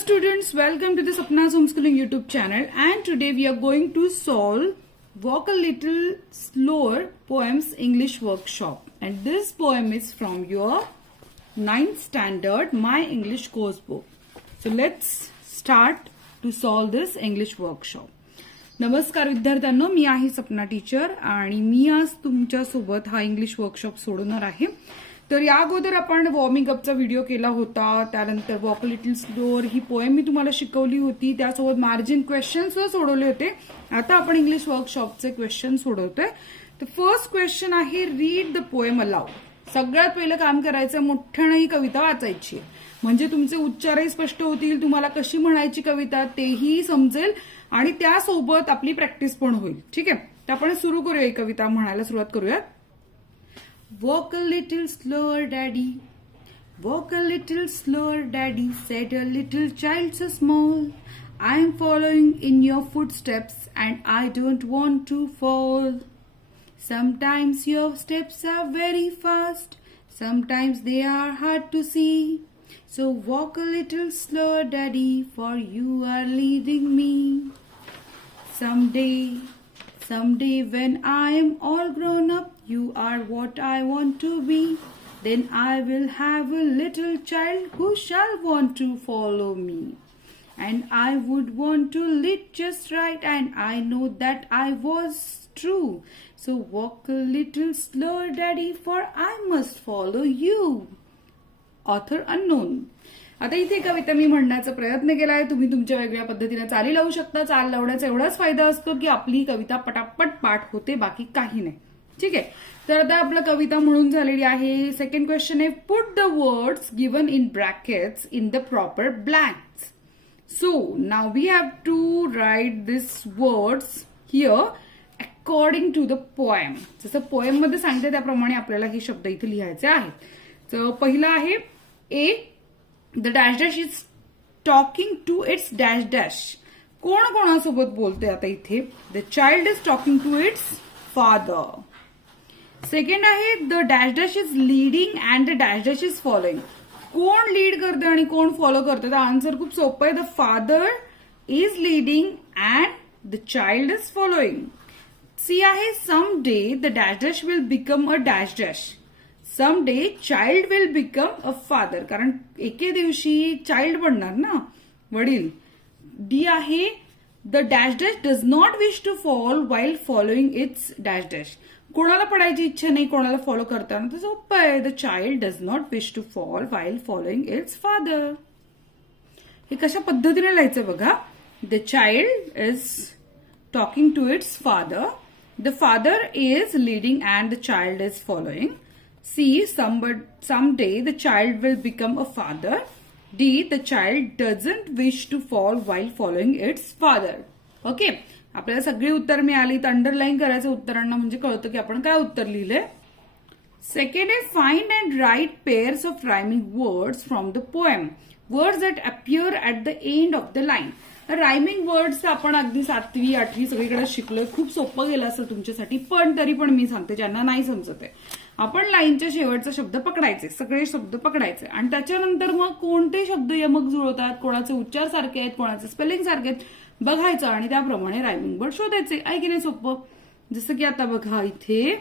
students, welcome to the Sapna's Homeschooling YouTube channel, and today we are going to solve Walk a Little Slower Poems English Workshop, and this poem is from your 9th standard My English course book. So let's start to solve this English workshop. नमस्कार विद्यार्थ्यांनो, मी आहे Sapna teacher आणि मी आज तुमच्या सोबत हा English workshop सोडवणार आहे. तर या अगोदर आपण वॉर्मिंग अपचा व्हिडिओ केला होता, त्यानंतर वॉक लिटिल स्लोअर ही पोएम मी तुम्हाला शिकवली होती, त्यासोबत मार्जिन क्वेश्चन्स सोडवले होते. आता आपण इंग्लिश वर्कशॉपचे क्वेश्चन सोडवतोय. तर फर्स्ट क्वेश्चन आहे रीड द पोएम अलाउड. सगळ्यात पहिलं काम करायचं, मोठ्यानं ही कविता वाचायची, म्हणजे तुमचे उच्चारही स्पष्ट होतील, तुम्हाला कशी म्हणायची कविता तेही समजेल आणि त्यासोबत आपली प्रॅक्टिस पण होईल. ठीक आहे, तर आपण सुरू करूया, ही कविता म्हणायला सुरुवात करूया. Walk a little slower, daddy. Walk a little slower, daddy, said a little child so small. I'm following in your footsteps and I don't want to fall. Sometimes your steps are very fast, sometimes they are hard to see. So walk a little slower, daddy, for you are leading me. Someday when I am all grown up, you are what I want to be. Then I will have a little child who shall want to follow me. And I would want to lead just right, and I know that I was true. So walk a little slower, daddy, for I must follow you. Author unknown. आता इथे कविता मी म्हणण्याचा प्रयत्न केलाय. तुम्ही तुमच्या वेगळ्या पद्धतीने चाली लावू शकता. चाल लावण्याचा एवढाच फायदा असतो की आपली कविता पटापट पाठ होते, बाकी काही नाही. ठीक आहे, तर आता आपलं कविता म्हणून झालेली आहे. सेकंड क्वेश्चन आहे, put the words given in brackets in the proper blanks. So now we have to write this words here according to the poem. जसं पोएम मध्ये सांगते त्याप्रमाणे आपल्याला हे शब्द इथे लिहायचे आहेत. तर पहिला आहे A, the dash dash is talking to its dash dash. कोण कोणासोबत बोलते आता इथे? The child is talking to its father. Second आहे, the dash dash is leading and the dash dash is following. कोण लीड करते आणि कोण फॉलो करते? आन्सर खूप सोपं आहे, the father is leading and the child is following. C आहे, some day the dash dash will become a dash dash. Someday child will become a father, कारण एके दिवशी चाइल्ड बनणार ना, वडील. डी आहे, the dash dash does not wish to fall while following its dash dash. कोणाला पडायची इच्छा नाही कोणाला फॉलो करताना, तर सोपं आहे, the child does not wish to fall while following its father. हे कशा पद्धतीने लिहायचं बघा. The child is talking to its father, the father is leading and the child is following. C, someday the child will become a father. D, the child doesn't wish to fall while following its father. Okay, आपल्याला सगळी उत्तर मिळाली. तर underline करायचं उत्तरांना, म्हणजे कळतं की आपण काय उत्तर लिहिलंय. सेकंड आहे, find and write pairs of rhyming words from the poem. Words that appear at the end of the line. Rhyming words आपण अगदी 7वी 8वी सगळीकडे शिकलोय, खूप सोपं गेलं असेल तुमच्यासाठी, पण तरी पण मी सांगते ज्यांना नाही समजत आहे, आपण लाईनच्या शेवटचा शब्द पकडायचे, सगळे शब्द पकडायचे आणि त्याच्यानंतर मग कोणते शब्द यमक जुळतात, कोणाचे उच्चार सारखे आहेत, कोणाचे स्पेलिंग सारखे आहेत बघायचं आणि त्याप्रमाणे रायमिंग वर्ड शोधायचे. आहे की नाही सोपं? जसं की आता बघा इथे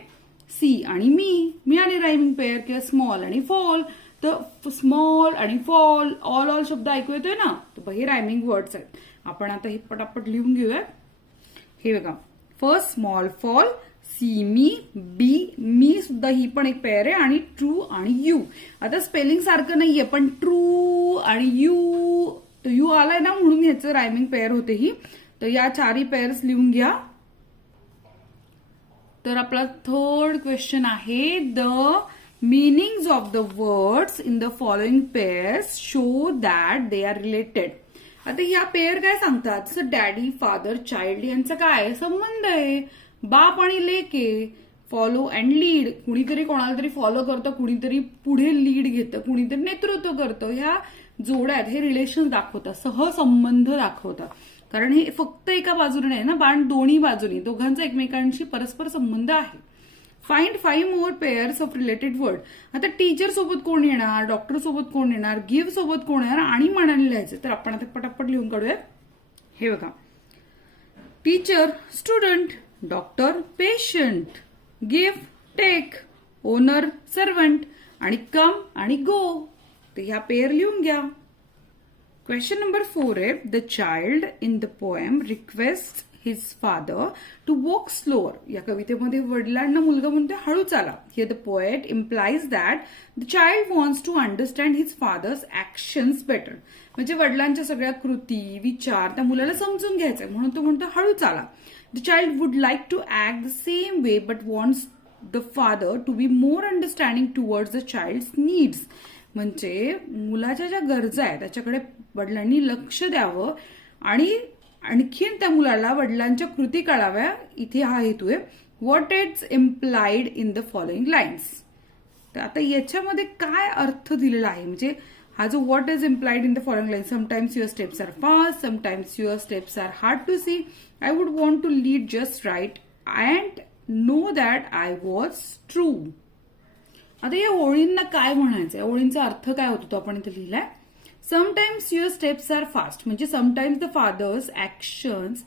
सी आणि मी आणि रायमिंग पेअर किंवा स्मॉल आणि फॉल. तर स्मॉल आणि फॉल ऑल शब्द ऐकू येतोय ना, तर हे रायमिंग वर्ड्स आहेत. आपण आता हे पटापट लिहून घेऊया. हे बघा, फर्स्ट स्मॉल फॉल, सी मी, बी मी सुद्धा ही पण एक पेअर आहे, आणि ट्रू आणि यू. आता स्पेलिंग सारखं नाहीये, पण ट्रू आणि यू, तर यू आलाय ना म्हणून ह्याचं रायमिंग पेअर होते ही. तर या 4ही पेअर्स लिहून घ्या. तर आपला थर्ड क्वेश्चन आहे, the meanings of the words in the following pairs show that they are related. आता ह्या पेअर काय सांगतात? जसं डॅडी, फादर, चाइल्ड यांचा काय संबंध आहे? बाप आणि लेक आहे. फॉलो अँड लीड, कुणीतरी कोणाला तरी फॉलो करतं, कुणीतरी पुढे लीड घेतं, कुणीतरी नेतृत्व करतं. ह्या जोड्यात हे रिलेशन दाखवतात, सहसंबंध दाखवतात. कारण हे फक्त एका बाजूने नाही ना, पण दोन्ही बाजूनी दोघांचा एकमेकांशी परस्पर संबंध आहे. Find 5 more pairs of related word. आता टीचर सोबत कोण येणार, डॉक्टर सोबत कोण येणार, गिव्ह सोबत कोण येणार आणि म्हणाले लिहायचं. तर आपण आता पटापट लिहून काढूया. हे बघा, teacher student, doctor patient, give take, owner servant आणि कम आणि गो. तर ह्या पेअर लिहून घ्या. क्वेश्चन नंबर 4 आहे, the child in the poem request his father to walk slower. या कवितेमध्ये वडिलांना मुलगा म्हणतो हळू चाला. Here the poet implies that the child wants to understand his father's actions better. म्हणजे वडिलांच्या सगळ्या कृती विचार त्या मुलाला समजून घ्यायचंय म्हणून तो म्हणतो हळू चाला. The child would like to act the same way but wants the father to be more understanding towards the child's needs. म्हणजे मुलाच्या ज्या गरजा आहेत त्याच्याकडे वडिलांनी लक्ष द्यावं आणि आणखीन त्या मुलाला वडिलांच्या कृती कळाव्या. इथे हा हेतू आहे. What it's implied in the following lines. तर आता याच्यामध्ये काय अर्थ दिलेला आहे, म्हणजे हा जो what is implied in the following lines, sometimes your steps are fast, sometimes your steps are hard to see, I would want to lead just right and know that I was true. आता या ओळींना काय म्हणायचं, ओळींचा अर्थ काय होतो तो आपण इथे लिहिलाय. Sometimes your steps are fast म्हणजे sometimes the father's actions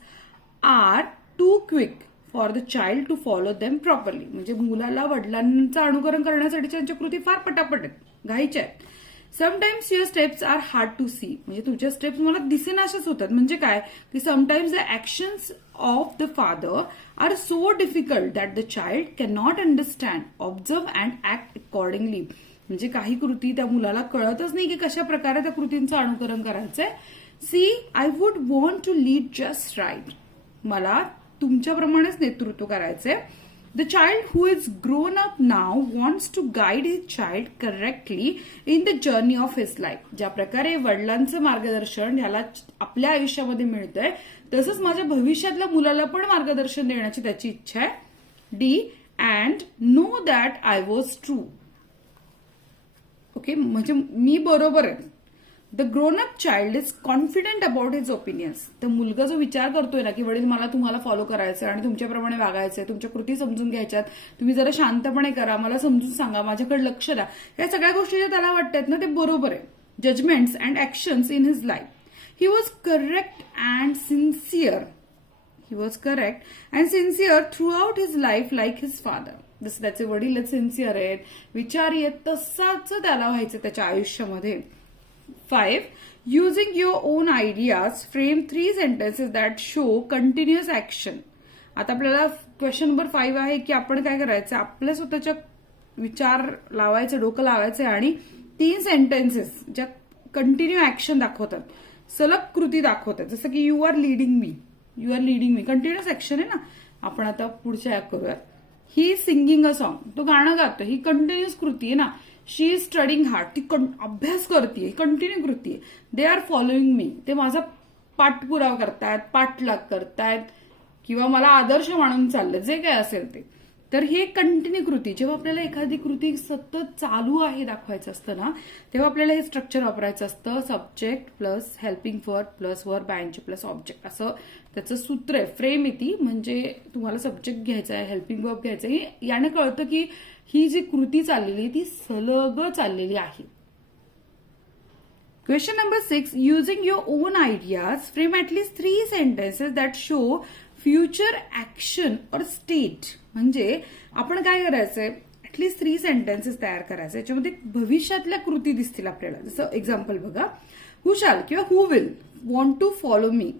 are too quick for the child to follow them properly. म्हणजे मुलाला वडिलांचं अनुकरण करण्यासाठी त्यांच्या कृती फार पटापट आहेत, घाईच्या आहेत. Sometimes your steps are hard to see म्हणजे तुझ्या स्टेप्स मला दिसेनाशाच होतात. म्हणजे काय की sometimes the actions of the father are so difficult that the child can not understand, observe and act accordingly. म्हणजे काही कृती त्या मुलाला कळतच नाही की कशा प्रकारे त्या कृतींचं अनुकरण करायचंय. See, I would want to lead just right. मला तुमच्याप्रमाणेच नेतृत्व करायचंय. The child who is grown up now wants to guide his child correctly in the journey of his life. ज्या प्रकारे वडिलांचं मार्गदर्शन ह्याला आपल्या आयुष्यामध्ये मिळतंय तसंच माझ्या भविष्यातल्या मुलाला पण मार्गदर्शन देण्याची त्याची इच्छा आहे. D, and know that I was true. Okay, म्हणजे मी बरोबर आहे. The grown up child is confident about his opinions. तर मुलगा जो विचार करतोय ना की वडील मला तुम्हाला फॉलो करायचं आणि तुमच्याप्रमाणे वागायचंय, तुमच्या कृती समजून घ्यायच्यात, तुम्ही जरा शांतपणे करा, मला समजून सांगा, माझ्याकडे लक्ष द्या, या सगळ्या गोष्टी ज्या त्याला वाटतात ना ते बरोबर आहे. Judgments and actions in his life. He was correct and sincere. He was correct and sincere throughout his life like his father. जसं त्याचे वडील सिन्सिअर आहेत, विचारी आहेत, तसाच त्याला व्हायचं त्याच्या आयुष्यामध्ये. 5. Using your own ideas, frame 3 sentences that show continuous action. आता आपल्याला क्वेश्चन नंबर 5 आहे की आपण काय करायचं, आपल्या स्वतःच्या विचार लावायचे, डोकं लावायचे आणि 3 सेंटेन्सेस ज्या कंटिन्यू ऍक्शन दाखवतात, सलग कृती दाखवतात. जसं की you are leading me, you are leading me continuous action आहे ना. आपण आता पुढच्या ऍप करूया. He is singing a song, तो गाणं गातो, ही कंटिन्युअस कृती आहे ना. शी इज स्टडिंग हार्ड, ती अभ्यास करते, कंटिन्यू कृती आहे. दे आर फॉलोइंग मी, ते माझा पाठपुरावा करतायत, पाठलाग करतायत किंवा मला आदर्श मानून चाललं, जे काय असेल ते. तर हे कंटिन्यू कृती, जेव्हा आपल्याला एखादी कृती सतत चालू आहे दाखवायचं असतं ना, तेव्हा आपल्याला हे स्ट्रक्चर वापरायचं असतं. Subject plus helping verb plus verb ing plus object, असं त्याचं सूत्र आहे. फ्रेम येते म्हणजे तुम्हाला सब्जेक्ट घ्यायचा आहे, हेल्पिंग वर्ब घ्यायचं आहे. याने कळतं की ही जी कृती चाललेली ती सलग चाललेली आहे. Question number 6. Using your on ideas frame at least 3 sentences that show future action और स्टेट. म्हणजे आपण काय करायचंय, ऍटलीस्ट 3 सेंटेन्सेस तयार करायचे, याच्यामध्ये भविष्यातल्या कृती दिसतील आपल्याला. जसं एक्झाम्पल बघा, हु शाल किंवा who will want to follow me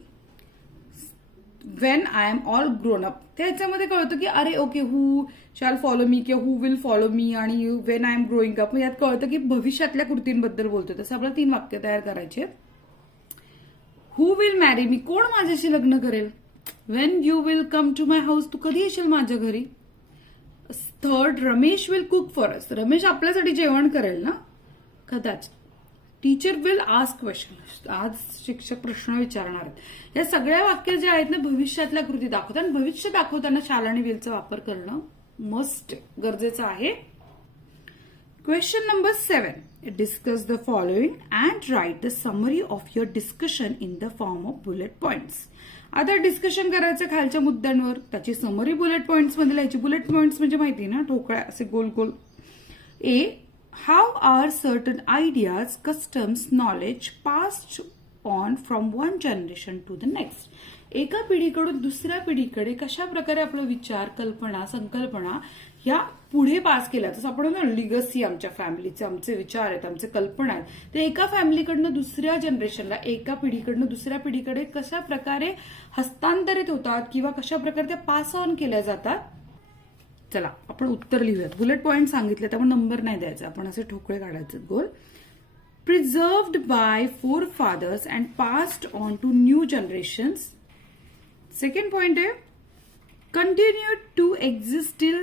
when I am all grown up. त्याच्यामध्ये कळतं की अरे okay, who shall follow me किंवा हु विल फॉलो मी आणि when I am growing up, यात कळतं की भविष्यातल्या कृतींबद्दल बोलतो. तसं आपल्याला 3 वाक्य तयार करायचे. हु विल मॅरी मी, कोण माझ्याशी लग्न करेल. When you will come to my house, तू कधी येशील माझ्या घरी. 3rd, Ramesh will cook for us, Ramesh आपल्यासाठी जेवण करेल ना कदाचित. टीचर विल आस्क क्वेश्चन, आज शिक्षक प्रश्न विचारणार आहेत. या सगळ्या वाक्य जे आहेत ना भविष्यातल्या कृती दाखवतात. भविष्य दाखवताना शाल आणि विलचा वापर करणं मस्ट गरजेचं आहे. Question number 7. Discuss the following and write the summary of your discussion in the form of bullet points. आता डिस्कशन करायचं खालच्या मुद्द्यांवर, त्याची समरी बुलेट पॉइंट्स मध्ये लिहायची. बुलेट पॉइंट्स म्हणजे माहिती ना, ठोकळ्या असे गोल गोल. A, how are certain ideas, customs, knowledge passed on from one generation to the next. एका पिढीकडून दुसऱ्या पिढीकडे कशा प्रकारे आपला विचार, कल्पना, संकल्पना ह्या पुढे पास केल्या. जसं आपण ना लिगसी, आमच्या फॅमिलीचे आमचे विचार आहेत, आमचे कल्पना आहेत, ते एका फॅमिलीकडनं दुसऱ्या जनरेशनला, एका पिढीकडनं दुसऱ्या पिढीकडे कशा प्रकारे हस्तांतरित होतात किंवा कशा प्रकारे त्या पास ऑन केल्या जातात. चला आपण उत्तर लिहूयात. बुलेट पॉइंट सांगितले त्यामुळे नंबर नाही द्यायचा, आपण असे ठोकळे काढायचे गोल. प्रिझर्व्ड bye forefathers and passed on to new generations. Second point is continued to exist till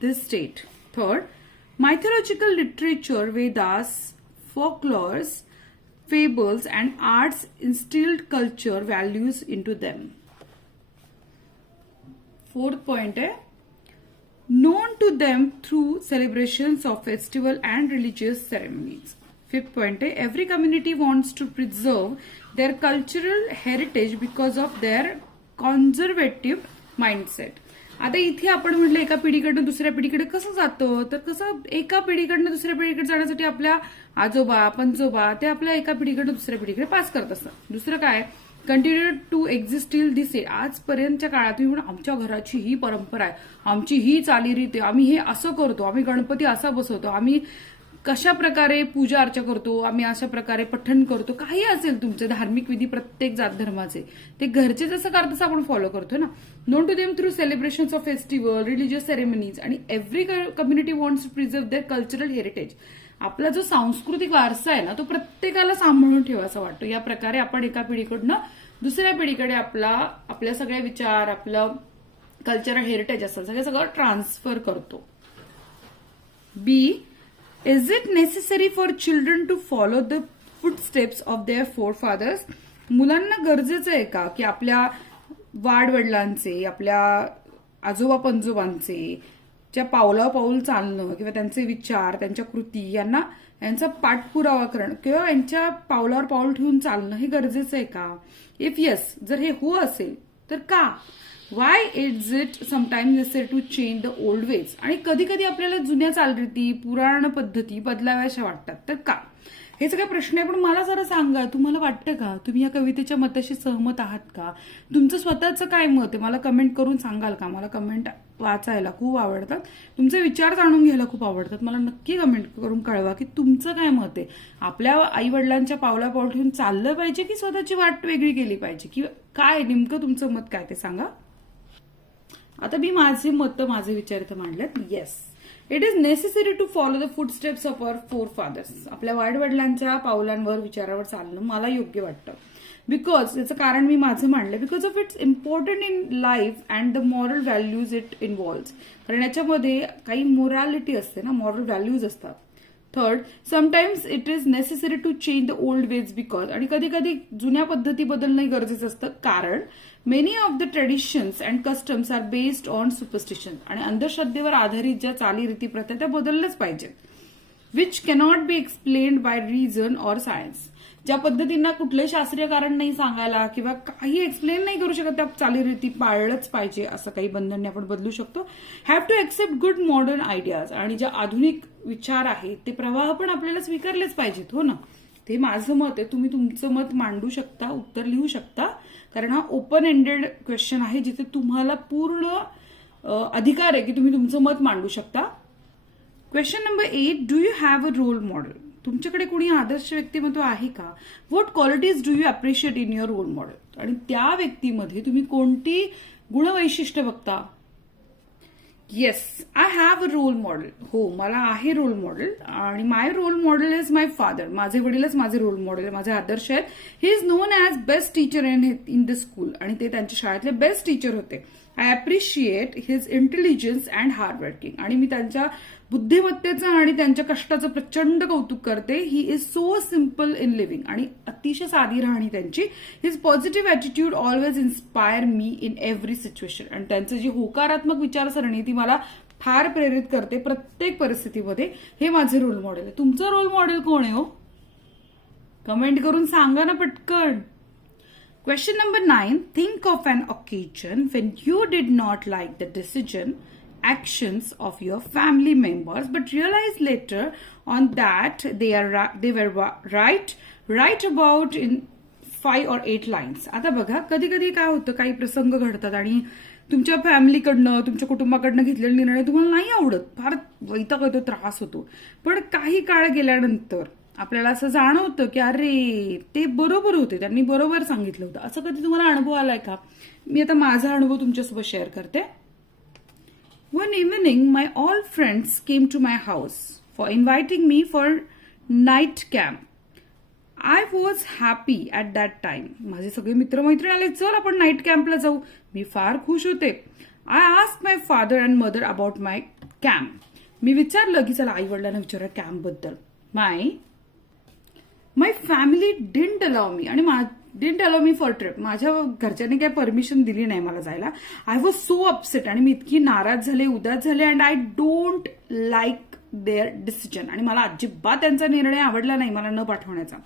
this date. Third, mythological literature, Vedas, folklores, fables and arts instilled culture values into them. Fourth point is known to them through celebrations of festival and religious ceremonies. Fifth point is every community wants to preserve their cultural heritage because of their conservative mindset. आता इथे आपण म्हटलं एका पिढीकडनं दुसऱ्या पिढीकडे कसं जातं, तर कसं एका पिढीकडनं दुसऱ्या पिढीकडे जाण्यासाठी आपल्या आजोबा, पंजोबा ते आपल्या एका पिढीकडनं दुसऱ्या पिढीकडे पास करत असतात. दुसरं काय, continue to exist till this day. आजपर्यंतच्या काळात आमच्या घराची ही परंपरा आहे, आमची ही चालीरीती, आम्ही हे असं करतो, आम्ही गणपती असा बसवतो, आम्ही कशा प्रकारे पूजा अर्चा करतो, आम्ही अशा प्रकारे पठण करतो, काही असेल तुमचे धार्मिक विधी प्रत्येक जात धर्माचे, ते घरचे जसं करतात तसं आपण फॉलो करतो ना. Known to them through celebrations of festival, religious ceremonies. आणि every community wants to preserve their cultural heritage. आपला जो सांस्कृतिक वारसा आहे ना, तो प्रत्येकाला सांभाळून ठेवायचा वाटतो. या प्रकारे आपण एका पिढीकडनं दुसऱ्या पिढीकडे आपल्या सगळे विचार, आपलं कल्चरल हेरिटेज असेल सगळं ट्रान्सफर करतो. बी, is it necessary for children to follow the footsteps of their forefathers? मुलांना गरजेचं आहे का की आपल्या वाडवडिलांचे, आपल्या आजोबा पंजोबांचे ज्या पावला पाऊल चालणं किंवा त्यांचे विचार, त्यांच्या कृती यांचा पाठपुरावा करणं किंवा यांच्या पावलावर पाऊल ठेवून चालणं हे गरजेचं आहे का? इफ येस, जर हे हो असेल तर का? Why is it sometimes necessary to change the old ways. आणि कधी कधी आपल्याला जुन्या चालरीती, पुराण पद्धती बदलाव्याशा वाटतात, तर का? हे सगळे प्रश्न आहे. पण मला जरा सांगा, तुम्हाला वाटतं का, तुम्ही या कवितेच्या मताशी सहमत आहात का? तुमचं स्वतःचं काय मत आहे मला कमेंट करून सांगाल का? मला कमेंट वाचायला खूप आवडतात, तुमचे विचार जाणून घ्यायला खूप आवडतात. मला नक्की कमेंट करून कळवा की तुमचं काय मत आहे. आपल्या आई वडिलांच्या पावला पाऊल ठेवून चाललं पाहिजे की स्वतःची वाट वेगळी केली पाहिजे, किंवा काय नेमकं तुमचं मत काय ते सांगा. आता मी माझे विचार इथं मांडलेत. Yes, it is necessary to follow the footsteps of our forefathers. आपल्या वाडवडिलांच्या पावलांवर, विचारावर चालणं मला योग्य वाटतं. बिकॉज याचं कारण मी माझं मांडलं, because of it's important in life and the moral values it involves. कारण याच्यामध्ये काही मोरॅलिटी असते ना, मॉरल व्हॅल्यूज असतात. Third, sometimes it is necessary to change the old ways because. आणि कधी कधी जुन्या पद्धती बदलणं गरजेचं असतं, कारण many of the traditions and customs are based on superstition. आणि अंधश्रद्धेवर आधारित ज्या चालीरीती प्रथा त्या बदलल्याच पाहिजेत. Which cannot be explained by reason or science. ज्या पद्धतींना कुठले शास्त्रीय कारण नाही सांगायला किंवा काही एक्सप्लेन नाही करू शकत, त्या चालीरीती पाळलंच पाहिजे असं काही बंधन आपण बदलू शकतो. Have to accept good modern ideas. आणि ज्या आधुनिक विचार आहेत ते प्रवाह पण आपल्याला स्वीकारलेच पाहिजेत. हो ना, ते माझं मत आहे. तुम्ही तुमचं मत मांडू शकता, उत्तर लिहू शकता, कारण हा ओपन एंडेड क्वेश्चन आहे जिथे तुम्हाला पूर्ण अधिकार आहे की तुम्ही तुमचं मत मांडू शकता. Question number 8, do you have a role model. तुमच्याकडे कोणी आदर्श व्यक्तिमत्व आहे का? What qualities do you appreciate in your role model. आणि त्या व्यक्तीमध्ये तुम्ही कोणती गुणवैशिष्ट्य बघता? Yes, I have a role model. हो, मला आहे रोल मॉडेल. आणि my role model is my father. माझे वडीलच माझे रोल मॉडेल, माझे आदर्श आहेत. He is known as best teacher in the school. आणि ते त्यांच्या शाळेतले बेस्ट टीचर होते. I appreciate his intelligence and hardworking. आणि मी त्यांच्या बुद्धिमत्तेचं आणि त्यांच्या कष्टाचं प्रचंड कौतुक करते. He is so simple in living. आणि अतिशय साधी राहणी त्यांची. His positive attitude always inspire me in every situation. आणि त्यांचं जी होकारात्मक विचारसरणी ती मला फार प्रेरित करते प्रत्येक परिस्थितीमध्ये. हे माझे रोल मॉडेल आहे. तुमचं रोल मॉडेल कोण आहे हो? कमेंट करून सांगा ना पटकन. Question number 9. Think of an occasion when you did not like the decision, actions of your family members, but realized later on that they were right. Write about in 5 or 8 lines. आता बघा, कधी कधी काय होतं, काही प्रसंग घडतात आणि तुमच्या फॅमिलीकडनं, तुमच्या कुटुंबाकडनं घेतलेला निर्णय तुम्हाला नाही आवडत, फार वैताग येतो, त्रास होतो. पण काही काळ गेल्यानंतर आपल्याला असं जाणवतं की अरे ते बरोबर होते, त्यांनी बरोबर सांगितलं होतं. असं कधी तुम्हाला अनुभव आलाय का? मी आता माझा अनुभव तुमच्यासोबत शेअर करते. One evening my all friends came to my house for inviting me for night camp. I was happy at that time. माझे सगळे मित्रमैत्रिणी आले, चल आपण नाईट कॅम्पला जाऊ. मी फार खुश होते. I ask my father and mother about my camp. मी विचारलं की चला आई वडिलांना विचारा कॅम्प बद्दल. My family didn't allow me for trip. माझ्या घरच्यांनी काय परमिशन दिली नाही मला जायला. आय वॉज सो अपसेट आणि मी इतकी नाराज झाले, उदास झाले. And I don't like their decision. आणि मला अजिबात त्यांचा निर्णय आवडला नाही मला न पाठवण्याचा.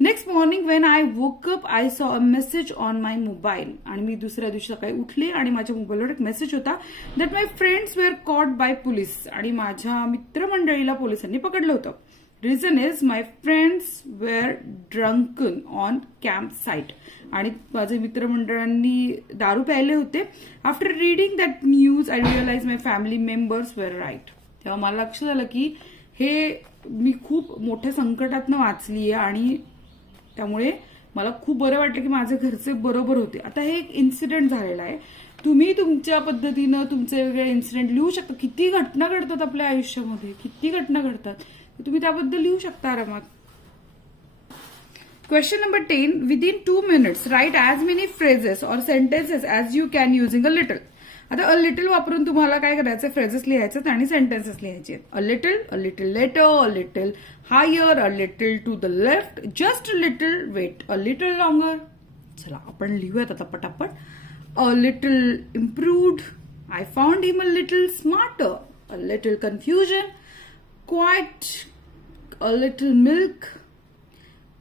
Next morning when I woke up I saw a message on my mobile. आणि मी दुसऱ्या दिवशी सकाळी उठले आणि माझ्या मोबाईलवर एक मेसेज होता that my friends were caught by police. आणि माझ्या मित्रमंडळीला पोलिसांनी पकडलं होतं. Reason is my friends were drunken on camp site. आणि माझे मित्रमंडळांनी दारू प्यायले होते. After reading that news I realize my family members were right. तेव्हा मला लक्षात आलं की हे मी खूप मोठ्या संकटातनं वाचली आहे आणि त्यामुळे मला खूप बरं वाटलं की माझे घरचे बरोबर होते. आता हे एक इन्सिडेंट झालेला आहे. तुम्ही तुमच्या पद्धतीनं तुमचे वेगळे इन्सिडेंट लिहू शकता. किती घटना घडतात आपल्या आयुष्यामध्ये, किती घटना घडतात, तुम्ही त्याबद्दल लिहू शकता आरामात. Question number 10. Within 2 minutes write as many phrases or sentences as you can using a little. आता अ लिटल वापरून तुम्हाला काय करायचं, फ्रेजेस लिहायचे आणि सेंटेन्सेस लिहायचे. A little later, a little higher, a little to the left, just a little, wait a little longer. चला आपण लिहूयात आता पटापट. A little improved, I found him a little smarter, a little confusion, quite a little milk,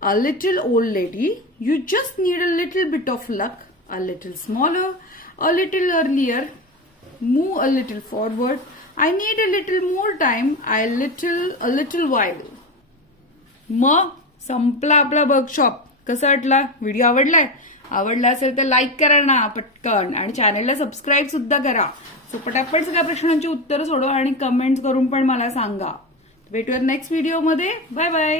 a little old lady, you just need a little bit of luck, a little smaller, a little earlier, move a little forward, I need a little more time, a little while. मग संपला आपला workshop. कसा वाटला? Video आवडला असेल तर like करा ना पटकन आणि चॅनलला सबस्क्राईब सुद्धा करा. सो पटापट सगळ्या प्रश्नांची उत्तरं सोडवा आणि कमेंट्स करून पण मला सांगा. भेटूयात नेक्स्ट व्हिडिओमध्ये. Bye bye.